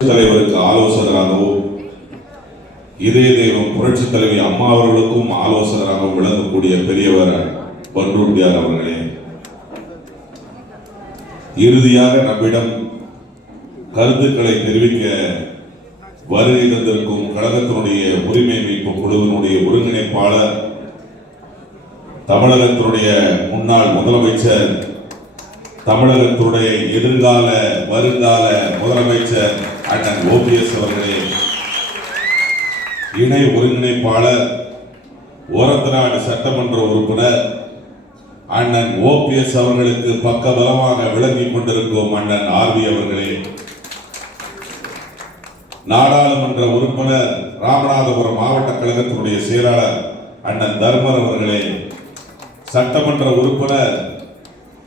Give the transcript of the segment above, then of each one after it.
தலைவருக்கு ஆலோசகராகவோ இதய தெய்வம் புரட்சி தலைவி அம்மா அவர்களுக்கும் ஆலோசகராக விளங்கக்கூடிய பெரியவர் பன்ருட்டியார் அவர்களே. இறுதியாக நம்மிடம் கருத்துக்களை தெரிவிக்க வருகை தந்திருக்கும் கழகத்தினுடைய உரிமை மீட்பு குழுவினுடைய ஒருங்கிணைப்பாளர் தமிழகத்தினுடைய முன்னாள் முதலமைச்சர் தமிழகத்துடைய எதிர்கால வருங்கால முதலமைச்சர் அண்ணன் ஓபிஎஸ் அவர்களே இணை ஒருங்கிணைப்பாளர் ஓரத்தநாடு சட்டமன்ற உறுப்பினர் அண்ணன் ஓபிஎஸ் அவர்களுக்கு பக்க பலமாக விளங்கிக் கொண்டிருக்கும் அண்ணன் ஆர்வி அவர்களே. நாடாளுமன்ற உறுப்பினர் ராமநாதபுரம் மாவட்ட கழகத்தினுடைய செயலாளர் அண்ணன் தர்மர் அவர்களே சட்டமன்ற உறுப்பினர்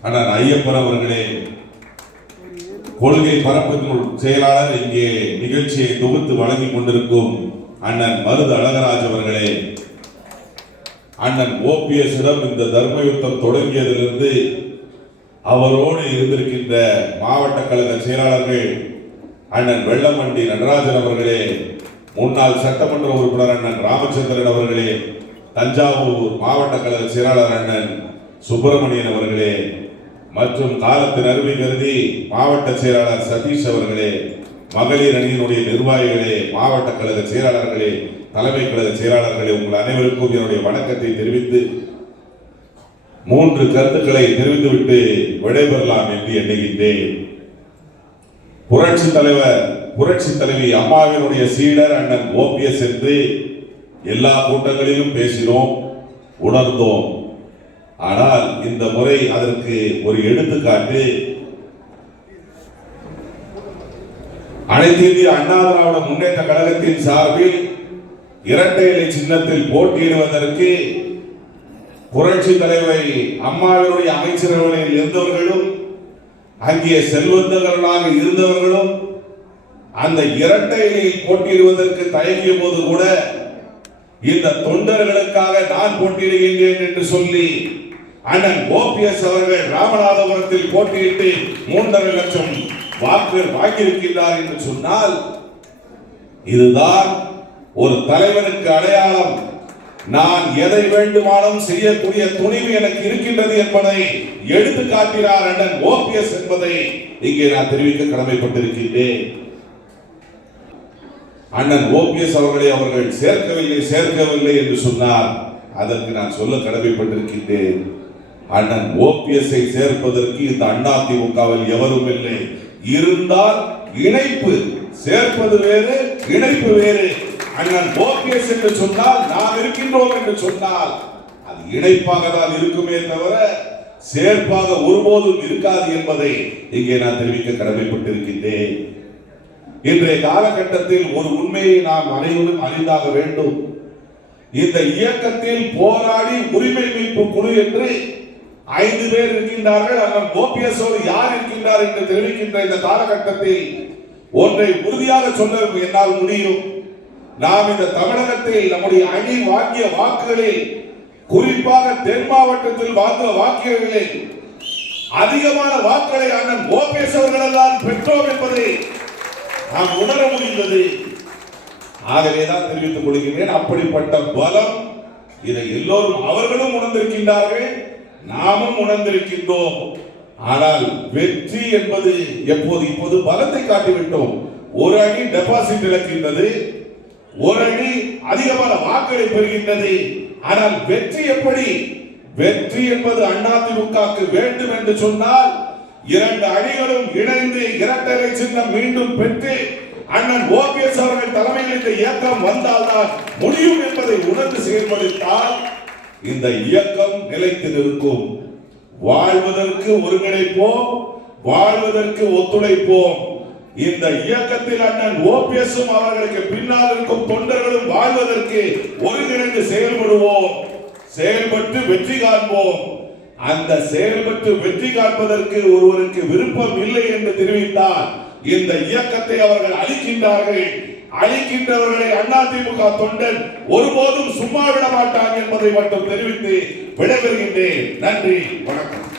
அண்ணன் ஐயப்பன் அவர்களே கொள்கை பரப்பு செயலாளர் இங்கே நிகழ்ச்சியை தொகுத்து வழங்கி கொண்டிருக்கும் அண்ணன் மருது அழகராஜ் அவர்களே. அண்ணன் ஓபிஎஸிடம் இந்த தர்ம யுத்தம் தொடங்கியதிலிருந்து அவரோடு இருந்திருக்கின்ற மாவட்ட கழக செயலாளர்கள் அண்ணன் வெள்ளமண்டி நடராஜன் அவர்களே முன்னாள் சட்டமன்ற உறுப்பினர் அண்ணன் ராமச்சந்திரன் அவர்களே தஞ்சாவூர் மாவட்ட கழக செயலாளர் அண்ணன் சுப்பிரமணியன் அவர்களே மற்றும் காலத்தின் அருமை கருதி மாவட்ட செயலாளர் சதீஷ் அவர்களே மகளிர் அணியினுடைய நிர்வாகிகளே மாவட்ட கழக செயலாளர்களே தலைமை கழக செயலாளர்களே உங்கள் அனைவருக்கும் என்னுடைய வணக்கத்தை தெரிவித்து மூன்று கருத்துக்களை தெரிவித்துவிட்டு விடைபெறலாம் என்று எண்ணுகின்றேன். புரட்சி தலைவர் புரட்சி தலைவி அம்மாவினுடைய சீடர் அண்ணன் ஓபிஎஸ் என்று எல்லா கூட்டங்களிலும் பேசினோம் உணர்ந்தோம். ஆனால் இந்த முறை அதற்கு ஒரு எடுத்துக்காட்டு. அனைத்து இந்திய அண்ணா திராவிட முன்னேற்ற கழகத்தின் சார்பில் இரட்டை இலை சின்னத்தில் போட்டியிடுவதற்கு புரட்சி தலைவை அம்மாவினுடைய அமைச்சரவையில் இருந்தவர்களும் அங்கே செல்வந்தர்களாக இருந்தவர்களும் அந்த இரட்டை இலையில் போட்டியிடுவதற்கு தயங்கிய போது கூட இந்த தொண்டர்களுக்காக நான் போட்டியிடுகின்றேன் என்று சொல்லி அண்ணன் ஓபிஎஸ் அவர்கள் ராமநாதபுரத்தில் போட்டியிட்டு மூன்றரை லட்சம் வாக்குகள் வாங்கியிருக்கின்றார் என்று சொன்னால் இதுதான் ஒரு தலைவனுக்கு அடையாளம். நான் எதை வேண்டுமானும் செய்யக்கூடிய துணிவு எனக்கு இருக்கின்றது என்பதை எடுத்து காட்டினார் அண்ணன் ஓபிஎஸ் என்பதை இங்கே நான் தெரிவிக்க கடமைப்பட்டிருக்கின்றேன். அண்ணன் ஓபிஎஸ் அவர்களை அவர்கள் சேர்க்கவில்லை சேர்க்கவில்லை என்று சொன்னார் அதற்கு நான் சொல்ல கடமைப்பட்டிருக்கின்றேன். அண்ணன் ஓபிஎஸ்ஐ சேர்ப்பதற்கு இந்த அண்ணா திமுகவில் எவரும் இல்லை. இருந்தால் இணைப்பு சேர்ப்பது வேறு இணைப்பு வேறு. அண்ணன் ஓபிஎஸ் என்று சொன்னால் நாம் இருக்கின்றோம் என்று சொன்னால் அது இணைப்பாக தான் இருக்குமே தவிர சேர்ப்பாக ஒருபோதும் இருக்காது என்பதை இங்கே நான் தெரிவிக்க கடமைப்பட்டிருக்கின்றேன். இன்றைய காலகட்டத்தில் ஒரு உண்மையை நாம் அனைவரும் அறிந்தாக வேண்டும். இந்த இயக்கத்தில் போராடி உரிமை மீட்பு குழு என்று ஐந்து பேர் இருக்கின்றார்கள். அந்த ஓபிஎஸ் யார் இருக்கின்றார் என்று தெரிவிக்கின்ற இந்த காலகட்டத்தில் ஒன்றை உறுதியாக சொல்ல என்னால் முடியும். நாம் இந்த தமிழகத்தில் நம்முடைய அணி வாங்கிய வாக்குகளில் குறிப்பாக தென் மாவட்டத்தில் வாங்கிய வாக்குகளில் அதிகமான வாக்குகளை அண்ணன் ஓபிஎஸ் அவர்களெல்லாம் பெற்றோம் என்பதை நாம் உணர முடிந்தது. ஆகவேதான் தெரிவித்துக் கொள்கிறேன். அப்படிப்பட்ட பலம் இதை எல்லோரும் அவர்களும் உணர்ந்திருக்கின்றார்கள். நாமும் உணர்ந்திருக்கின்றோம். ஆனால் வெற்றி என்பது எப்போது? இப்போது பலத்தை காட்டிவிட்டோம். ஒரு அடி டெபாசிட் இழக்கின்றது. ஒரு அடி அதிகமான வாக்குகளை பெறுகின்றது. ஆனால் வெற்றி எப்படி? வெற்றி என்பது அதிமுகவுக்கு வேண்டும் என்று சொன்னால் இரண்டு அணிகளும் இணைந்து இரட்டரை சின்னம் மீண்டும் பெற்று அண்ணன் ஓபிஎஸ் அவர்கள் தலைமையில் இந்த இயக்கம் வந்தால்தான் முடியும் என்பதை உணர்ந்து செயல்படுத்தால் இந்த இயக்கம் நிலைத்து நிற்கும். வாழ்வதற்கு ஒருங்கிணைப்போம் வாழ்வதற்கு ஒத்துழைப்போம். இந்த இயக்கத்தில் அண்ணன் ஓபிஎஸும் அவர்களுக்கு பின்னால் இருக்கும் தொண்டர்களும் வாழ்வதற்கு ஒருங்கிணைந்து செயல்படுவோம். செயல்பட்டு வெற்றி காண்போம். அந்த செயல்பட்டு வெற்றி காண்பதற்கு ஒருவருக்கு விருப்பம் இல்லை என்று தெரிவித்தால் இந்த இயக்கத்தை அவர்கள் அளிக்கின்றார்கள். அழிக்கின்றவர்களை அதிமுக தொண்டன் ஒருபோதும் சும்மா விட மாட்டாங்க என்பதை மட்டும் தெரிவித்து விடைபெறுகின்றேன். நன்றி வணக்கம்.